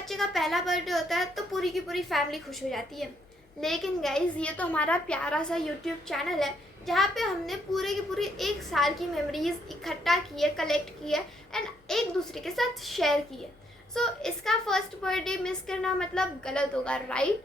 बच्चे का पहला बर्थडे होता है तो पूरी की पूरी फैमिली खुश हो जाती है। लेकिन गाइज ये तो हमारा प्यारा सा यूट्यूब चैनल है जहाँ पे हमने पूरे की पूरी एक साल की मेमोरीज इकट्ठा की है, कलेक्ट की है एंड एक दूसरे के साथ शेयर की है। सो इसका फर्स्ट बर्थडे मिस करना मतलब गलत होगा, right?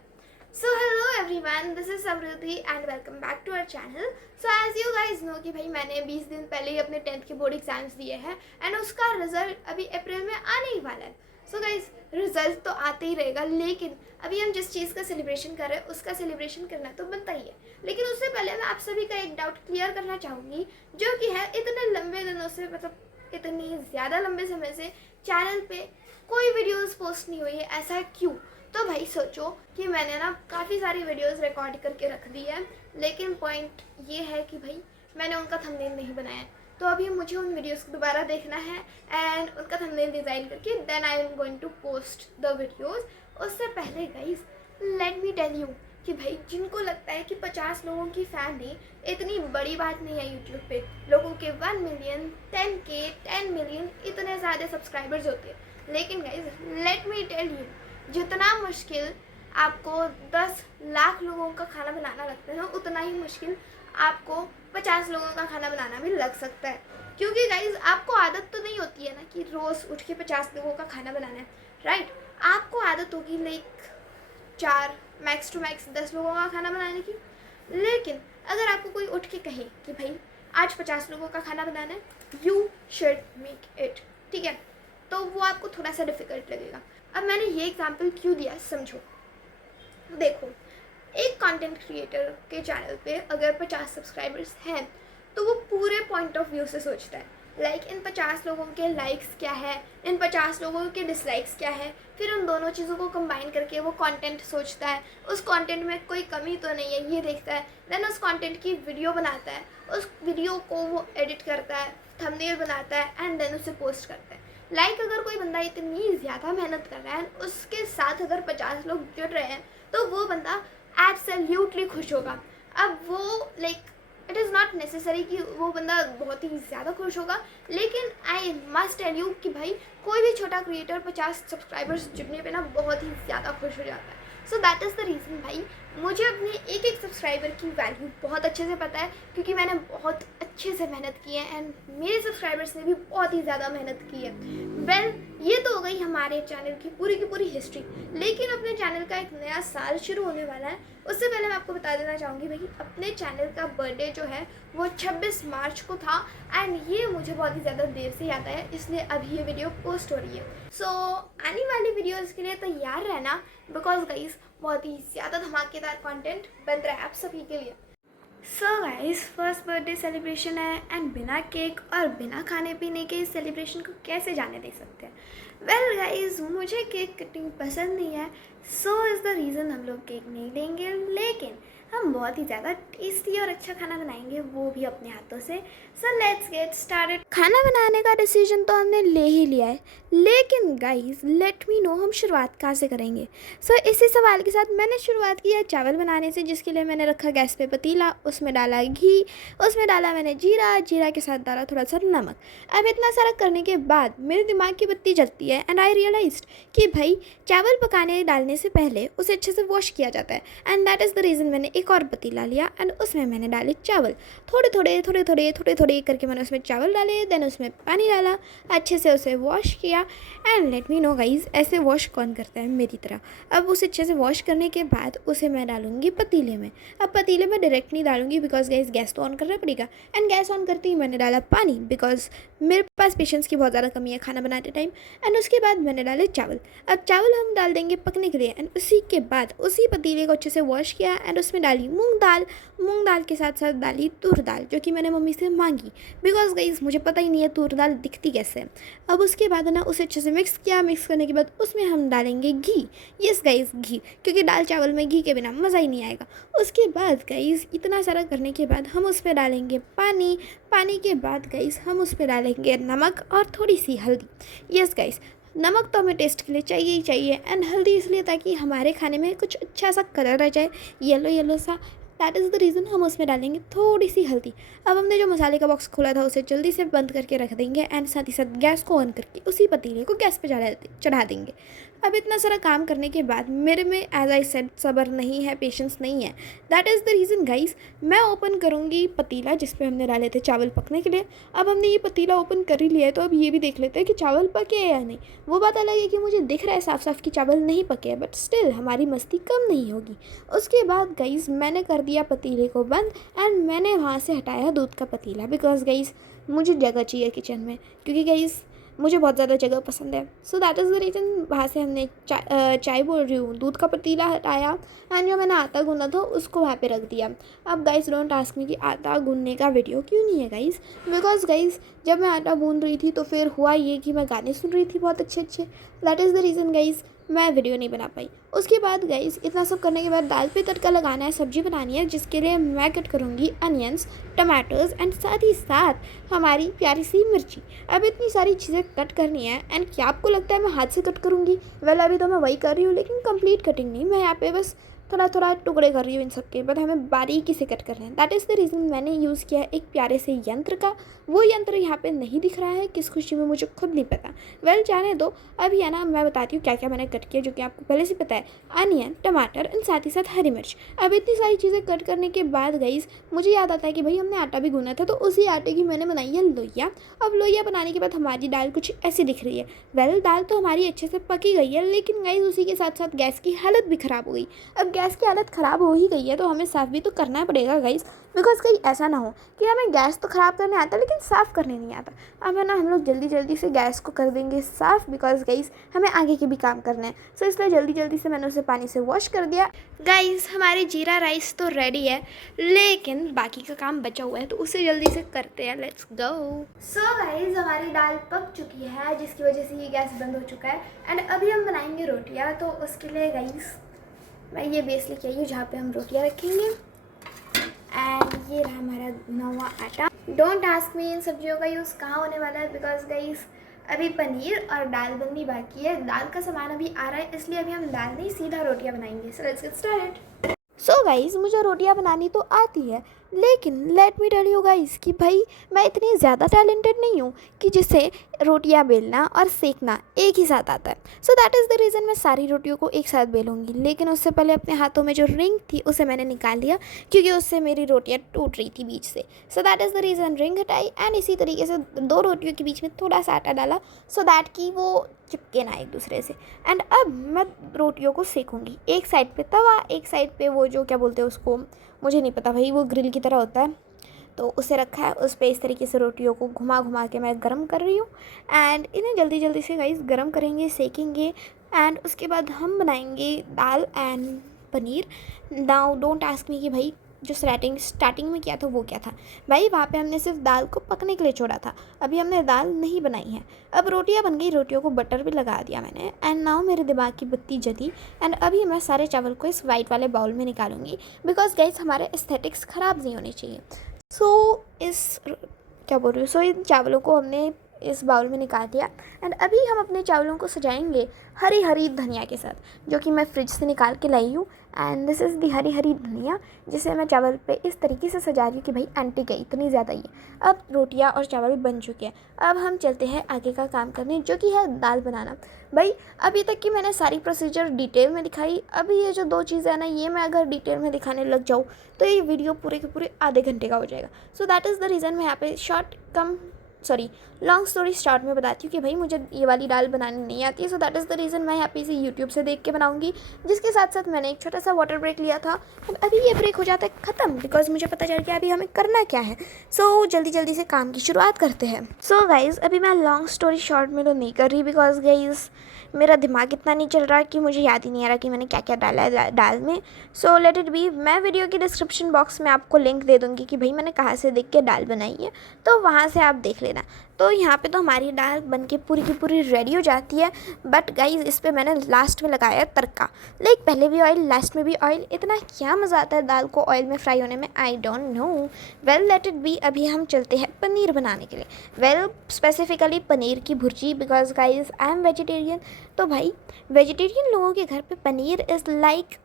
So hello everyone, this is Samriddhi and welcome back to our channel. So as you guys know कि भाई मैंने 20 दिन पहले ही अपने 10th के बोर्ड एग्जाम्स दिए हैं एंड उसका रिजल्ट अभी अप्रैल में आने ही वाला है। सो गाइज रिजल्ट तो आते ही रहेगा, लेकिन अभी हम जिस चीज़ का सेलिब्रेशन कर रहे हैं उसका सेलिब्रेशन करना तो बनता ही है। लेकिन उससे पहले मैं आप सभी का एक डाउट क्लियर करना चाहूँगी, जो कि है इतने लंबे दिनों से, मतलब इतनी ज़्यादा लंबे समय से चैनल पे कोई वीडियोस पोस्ट नहीं हुई है, ऐसा क्यों? तो भाई सोचो कि मैंने ना काफ़ी सारी वीडियोस रिकॉर्ड करके रख दी है, लेकिन पॉइंट ये है कि भाई मैंने उनका थंबनेल नहीं बनाया है। तो अभी मुझे उन वीडियोस को दोबारा देखना है एंड उनका थंबनेल डिज़ाइन करके then I am going to post the videos. उससे पहले guys let me tell you कि भाई जिनको लगता है कि 50 लोगों की फैमिली इतनी बड़ी बात नहीं है, यूट्यूब पे लोगों के 1 मिलियन 10K 10 मिलियन इतने ज़्यादा सब्सक्राइबर्स होते हैं। लेकिन guys let me tell you, जितना मुश्किल आपको 10 लाख लोगों का खाना बनाना लगता है, उतना ही मुश्किल आपको 50 लोगों का खाना बनाना भी लग सकता है। क्योंकि गाइज आपको आदत तो नहीं होती है ना कि रोज़ उठ के 50 लोगों का खाना बनाना है, राइट? आपको आदत होगी लाइक 4 मैक्स टू मैक्स 10 लोगों का खाना बनाने की। लेकिन अगर आपको कोई उठ के कहे कि भाई आज 50 लोगों का खाना बनाना है, यू शुड मेक इट, ठीक है? तो वो आपको थोड़ा सा डिफ़िकल्ट लगेगा। अब मैंने ये एग्जांपल क्यों दिया, समझो। देखो, एक कंटेंट क्रिएटर के चैनल पे अगर 50 सब्सक्राइबर्स हैं तो वो पूरे पॉइंट ऑफ व्यू से सोचता है, लाइक इन 50 लोगों के लाइक्स क्या है, इन 50 लोगों के डिसलाइक्स क्या है, फिर उन दोनों चीज़ों को कंबाइन करके वो कंटेंट सोचता है, उस कंटेंट में कोई कमी तो नहीं है ये देखता है, देन उस कंटेंट की वीडियो बनाता है, उस वीडियो को वो एडिट करता है, थंबनेल बनाता है एंड देन उसे पोस्ट करता है। लाइक अगर कोई बंदा इतनी ज़्यादा मेहनत कर रहा है, उसके साथ अगर 50 लोग जुड़ रहे हैं तो वो बंदा एब्सोल्युटली खुश होगा। अब वो like it is not necessary कि वो बंदा बहुत ही ज़्यादा खुश होगा, लेकिन आई मस्ट टेल यू कि भाई कोई भी छोटा क्रिएटर 50 सब्सक्राइबर्स जुड़ने पे ना बहुत ही ज़्यादा खुश हो जाता है। So that is the reason भाई मुझे अपने एक एक सब्सक्राइबर की वैल्यू बहुत अच्छे से पता है, क्योंकि मैंने बहुत अच्छे से मेहनत की है एंड मेरे सब्सक्राइबर्स ने भी बहुत ही ज़्यादा मेहनत की है। वेल ये तो हो गई हमारे चैनल की पूरी हिस्ट्री, लेकिन अपने चैनल का एक नया साल शुरू होने वाला है। उससे पहले मैं आपको बता देना चाहूँगी भाई अपने चैनल का बर्थडे जो है वो 26 मार्च को था एंड ये मुझे बहुत ही ज़्यादा देर से याद आया, इसलिए अभी ये वीडियो पोस्ट हो रही है। सो आने वाली वीडियोज़ के लिए तैयार रहना, बिकॉज गाइज बहुत ही ज़्यादा धमाकेदार कंटेंट बन रहा है आप सभी के लिए। So guys first birthday celebration है एंड बिना केक और बिना खाने पीने के इस सेलिब्रेशन को कैसे जाने दे सकते हैं? वेल गाइज मुझे केक कटिंग पसंद नहीं है, सो इज़ द रीज़न हम लोग केक नहीं लेंगे, लेकिन हम बहुत ही ज़्यादा टेस्टी और अच्छा खाना बनाएंगे, वो भी अपने हाथों से। सो लेट्स गेट स्टार्टेड। खाना बनाने का डिसीजन तो हमने ले ही लिया है, लेकिन गाइज लेट मी नो हम शुरुआत कहाँ से करेंगे। सो इसी सवाल के साथ मैंने शुरुआत की है चावल बनाने से, जिसके लिए मैंने रखा गैस पे पतीला, उसमें डाला घी, उसमें डाला मैंने जीरा, जीरा के साथ डाला थोड़ा सा नमक। अब इतना सारा करने के बाद मेरे दिमाग की बत्ती जलती है एंड आई रियलाइज्ड कि भाई चावल पकाने डालने से पहले उसे अच्छे से वॉश किया जाता है and that is the reason मैंने एक और पतीला लिया एंड उसमें मैंने डाले चावल। थोड़े करके मैंने उसमें चावल डाले, देन उसमें पानी डाला, अच्छे से उसे वॉश किया and let me know guys ऐसे वॉश कौन करता है मेरी तरह। अब उसे अच्छे से वॉश करने के बाद उसे मैं डालूंगी पतीले में। अब पतीले में डायरेक्ट नहीं डालूंगी बिकॉज गाइज गैस तो ऑन करना पड़ेगा एंड गैस ऑन करते ही मैंने डाला पानी, बिकॉज मेरे पास पेशेंस की बहुत ज़्यादा कमी है खाना बनाते टाइम। एंड उसके बाद मैंने डाले चावल। अब चावल हम डाल देंगे पकने के लिए एंड उसी के बाद उसी पतीले को अच्छे से वॉश किया एंड उसमें डाली मूंग दाल के साथ साथ डाली तूर दाल, जो कि मैंने मम्मी से मांगी बिकॉज गाइज मुझे पता ही नहीं है तूर दाल दिखती कैसे है। अब उसके बाद ना उसे अच्छे से मिक्स किया, मिक्स करने के बाद उसमें हम डालेंगे घी। यस गाइज घी, क्योंकि दाल चावल में घी के बिना मज़ा ही नहीं आएगा। उसके बाद गाइज इतना सारा करने के बाद हम उस पर डालेंगे पानी के बाद गाइज हम उस पर डालेंगे नमक और थोड़ी सी हल्दी। यस गाइज नमक तो हमें टेस्ट के लिए चाहिए ही चाहिए एंड हल्दी इसलिए ताकि हमारे खाने में कुछ अच्छा सा कलर आ जाए, येलो सा। दैट इज़ द रीज़न हम उसमें डालेंगे थोड़ी सी हल्दी। अब हमने जो मसाले का बॉक्स खोला था उसे जल्दी से बंद करके रख देंगे एंड साथ ही साथ गैस को ऑन करके उसी पतीले को गैस पे चढ़ा देंगे। अब इतना सारा काम करने के बाद मेरे में एज आई सेड सब्र नहीं है, पेशेंस नहीं है। That is the reason guys, मैं ओपन करूँगी पतीला जिस पे हमने डाले थे चावल पकने के लिए। अब हमने ये पतीला ओपन कर ही लिया है, तो अब ये भी देख लेते हैं कि चावल पके हैं या नहीं। वो बात अलग है कि मुझे दिख रहा है साफ साफ कि चावल नहीं पके हैं, बट स्टिल हमारी मस्ती कम नहीं होगी। उसके बाद गाइस मैंने कर दिया पतीले को बंद एंड मैंने वहाँ से हटाया दूध का पतीला, बिकॉज गाइस मुझे जगह चाहिए किचन में, क्योंकि गाइस मुझे बहुत ज़्यादा जगह पसंद है। So that is the reason वहाँ से हमने चाय बोल रही हूँ, दूध का पतीला हटाया एंड जो मैंने आटा गूंदा था उसको वहाँ पे रख दिया। अब गाइस डोंट आस्क मी कि आटा गूंदने का वीडियो क्यों नहीं है गाइस, बिकॉज गाइस जब मैं आटा गूंद रही थी तो फिर हुआ ये कि मैं गाने सुन रही थी बहुत अच्छे अच्छे। That is the reason guys मैं वीडियो नहीं बना पाई। उसके बाद गाइस इतना सब करने के बाद दाल पे तड़का लगाना है, सब्जी बनानी है, जिसके लिए मैं कट करूँगी अनियंस, टमाटोज़ एंड साथ ही साथ हमारी प्यारी सी मिर्ची। अब इतनी सारी चीज़ें कट करनी है एंड क्या आपको लगता है मैं हाथ से कट करूँगी? वेल अभी तो मैं वही कर रही हूँ, लेकिन कंप्लीट कटिंग नहीं, मैं यहाँ पे बस थोड़ा थोड़ा टुकड़े कर रही हूँ इन सब के, बट हमें बारीकी से कट करना है। दैट इज़ द रीज़न मैंने यूज़ किया है एक प्यारे से यंत्र का। वो यंत्र यहाँ पे नहीं दिख रहा है, किस खुशी में मुझे खुद नहीं पता। वेल जाने दो, अभी है ना मैं बताती हूँ क्या क्या मैंने कट किया, जो कि आपको पहले से पता है। अनियन, टमाटर एंड साथ ही साथ हरी मिर्च। अब इतनी सारी चीज़ें कट करने के बाद गाइस मुझे याद आता है कि भाई हमने आटा भी गूंदा था, तो उसी आटे की मैंने बनाई है लोइया। अब लोइया बनाने के बाद हमारी दाल कुछ ऐसी दिख रही है। वेल दाल तो हमारी अच्छे से पकी गई है, लेकिन गाइस उसी के साथ साथ गैस की हालत भी ख़राब हो गई। अब गैस की हालत ख़राब हो ही गई है तो हमें साफ़ भी तो करना पड़ेगा गाइस, बिकॉज कहीं ऐसा ना हो कि हमें गैस तो ख़राब करने आता लेकिन साफ़ करने नहीं आता। अब है ना हम लोग जल्दी जल्दी से गैस को कर देंगे साफ़, बिकॉज गाइस हमें आगे के भी काम करने हैं। सो इसलिए जल्दी जल्दी से मैंने उसे पानी से वॉश कर दिया। गाइस हमारी जीरा राइस तो रेडी है, लेकिन बाकी का काम बचा हुआ है, तो उसे जल्दी से करते हैं। Let's go. सो गाइस हमारी दाल पक चुकी है, जिसकी वजह से ये गैस बंद हो चुका है एंड अभी हम बनाएंगे रोटियाँ। तो उसके लिए गाइस मैं ये बेस लेके आई हूँ जहाँ पे हम रोटियाँ रखेंगे एंड ये रहा हमारा भुना हुआ आटा। डोंट आस्क मी इन सब्जियों का यूज़ कहाँ होने वाला है, बिकॉज गाइस अभी पनीर और दाल बननी बाकी है। दाल का सामान अभी आ रहा है, इसलिए अभी हम दाल नहीं सीधा रोटियाँ बनाएंगे। So let's get started. So guys मुझे रोटियाँ बनानी तो आती है, लेकिन let me tell you guys कि भाई मैं इतनी ज़्यादा टैलेंटेड नहीं हूँ कि जिसे रोटियाँ बेलना और सेकना एक ही साथ आता है। So that is the reason मैं सारी रोटियों को एक साथ बेलूँगी, लेकिन उससे पहले अपने हाथों में जो रिंग थी उसे मैंने निकाल लिया, क्योंकि उससे मेरी रोटियाँ टूट रही थी बीच से। So that is the reason ring हटाई एंड इसी तरीके से दो रोटियों के बीच में थोड़ा सा आटा डाला, सो दैट कि वो चिपके ना एक दूसरे से। एंड अब मैं रोटियों को सेकूँगी, एक साइड पे तवा, एक साइड पे वो जो क्या बोलते हैं उसको, मुझे नहीं पता भाई, वो ग्रिल की तरह होता है, तो उसे रखा है। उस पर इस तरीके से रोटियों को घुमा घुमा के मैं गरम कर रही हूँ एंड इन्हें जल्दी जल्दी से गाइस गरम करेंगे, सेकेंगे एंड उसके बाद हम बनाएंगे दाल and paneer. Now don't ask me कि भाई जो स्टार्टिंग में किया था वो क्या था। भाई वहाँ पे हमने सिर्फ दाल को पकने के लिए छोड़ा था, अभी हमने दाल नहीं बनाई है। अब रोटियाँ बन गई, रोटियों को बटर भी लगा दिया मैंने एंड नाउ मेरे दिमाग की बत्ती जली एंड अभी मैं सारे चावल को इस वाइट वाले बाउल में निकालूंगी, बिकॉज गाइस हमारे एस्थेटिक्स ख़राब नहीं होने चाहिए। सो इन चावलों को हमने इस बाउल में निकाल दिया एंड अभी हम अपने चावलों को सजाएंगे हरी हरी धनिया के साथ, जो कि मैं फ्रिज से निकाल के लाई हूँ। And this is the Hari Hari धनिया, जिसे मैं चावल पे इस तरीके से सजा रही हूँ कि भाई आंटी गई इतनी ज़्यादा ही है। अब रोटियाँ और चावल बन चुके हैं, अब हम चलते हैं आगे का काम करने, जो कि है दाल बनाना। भाई अभी तक की मैंने सारी प्रोसीजर डिटेल में दिखाई, अभी ये जो दो चीज़ें हैं ना, ये मैं अगर डिटेल में दिखाने लग जाऊँ तो ये वीडियो पूरे के पूरे आधे घंटे का हो जाएगा। So that is the reason मैं यहाँ पे लॉन्ग स्टोरी शॉर्ट में बताती हूँ कि भाई मुझे ये वाली दाल बनानी नहीं आती है। So that is the reason मैं यहाँ पे इसे यूट्यूब से देख के बनाऊँगी, जिसके साथ साथ मैंने एक छोटा सा वाटर ब्रेक लिया था। अभी ये ब्रेक हो जाता है ख़त्म, बिकॉज मुझे पता चल गया अभी हमें करना क्या है। सो जल्दी जल्दी से काम की शुरुआत करते हैं। सो गाइज़ अभी मैं लॉन्ग स्टोरी शॉर्ट में तो नहीं कर रही, बिकॉज गाइज़ मेरा दिमाग इतना नहीं चल रहा कि मुझे याद ही नहीं आ रहा कि मैंने क्या क्या डाला है दाल में। सो लेट इट बी, मैं वीडियो की डिस्क्रिप्शन बॉक्स में आपको लिंक दे दूँगी कि भाई मैंने कहाँ से देख के दाल बनाई है, तो वहाँ से आप देख लेना। तो यहाँ पे तो हमारी दाल बन के पूरी की पूरी रेडी हो जाती है, बट गाइज इस पर मैंने लास्ट में लगाया तड़का। लाइक पहले भी ऑयल लास्ट में भी ऑयल, इतना क्या मज़ा आता है दाल को ऑयल में फ्राई होने में, I don't know. Well let it be, अभी हम चलते हैं पनीर बनाने के लिए। वेल स्पेसिफिकली पनीर की bhurji, because guys I am vegetarian. तो भाई वेजिटेरियन लोगों के घर पे paneer is like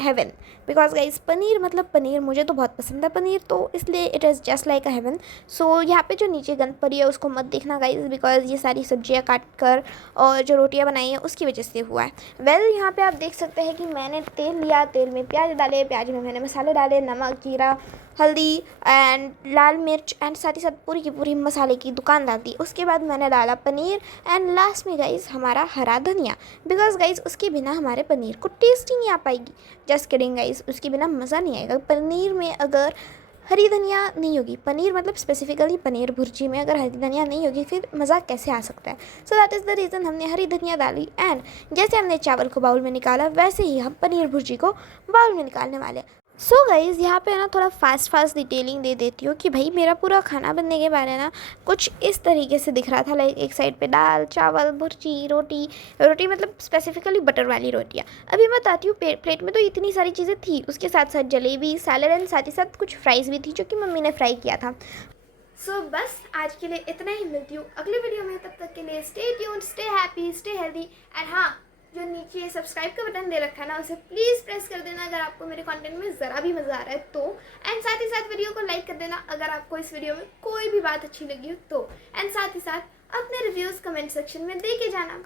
heaven, because guys paneer मतलब पनीर मुझे तो बहुत पसंद है पनीर, तो इसलिए it is just like a heaven. So यहाँ पे जो नीचे गंद पड़ी है उसको मत देखना गाइज, बिकॉज ये सारी सब्जियाँ काट कर और जो रोटियाँ बनाई हैं उसकी वजह से हुआ है। वेल यहाँ पे आप देख सकते हैं कि मैंने तेल लिया, तेल में प्याज डाले, प्याज में मैंने मसाले डाले, नमक, जीरा, हल्दी एंड लाल मिर्च एंड साथ ही साथ पूरी की पूरी मसाले की दुकान डाल दी। उसके बाद मैंने डाला पनीर एंड लास्ट में गाइज हमारा हरा धनिया, बिकॉज गाइज उसके बिना हमारे पनीर को टेस्ट ही नहीं आ पाएगी। जस्ट किडिंग गाइज, उसके बिना मज़ा नहीं आएगा। पनीर में अगर हरी धनिया नहीं होगी, पनीर मतलब स्पेसिफिकली पनीर भुर्जी में अगर हरी धनिया नहीं होगी फिर मज़ा कैसे आ सकता है। So that is the reason हमने हरी धनिया डाली एंड जैसे हमने चावल को बाउल में निकाला वैसे ही हम पनीर भुर्जी को बाउल में निकालने वाले हैं। सो गाइज़ यहाँ पे ना थोड़ा फास्ट डिटेलिंग दे देती हूँ कि भाई मेरा पूरा खाना बनने के बारे ना कुछ इस तरीके से दिख रहा था। लाइक एक साइड पे दाल, चावल, भुर्जी, रोटी मतलब स्पेसिफिकली बटर वाली रोटियाँ। अभी मैं बताती हूँ प्लेट में तो इतनी सारी चीज़ें थी, उसके साथ साथ जलेबी, सैलड एंड साथ ही साथ कुछ फ्राइज़ भी थी जो कि मम्मी ने फ्राई किया था। सो बस आज के लिए इतना ही, मिलती हूँ अगले वीडियो में। तब तक के लिए stay tuned, stay happy, stay healthy and हाँ, जो नीचे सब्सक्राइब का बटन दे रखा है ना उसे प्लीज़ प्रेस कर देना अगर आपको मेरे कंटेंट में ज़रा भी मज़ा आ रहा है तो। एंड साथ ही साथ वीडियो को लाइक कर देना अगर आपको इस वीडियो में कोई भी बात अच्छी लगी हो तो। एंड साथ ही साथ अपने रिव्यूज़ कमेंट सेक्शन में दे के जाना।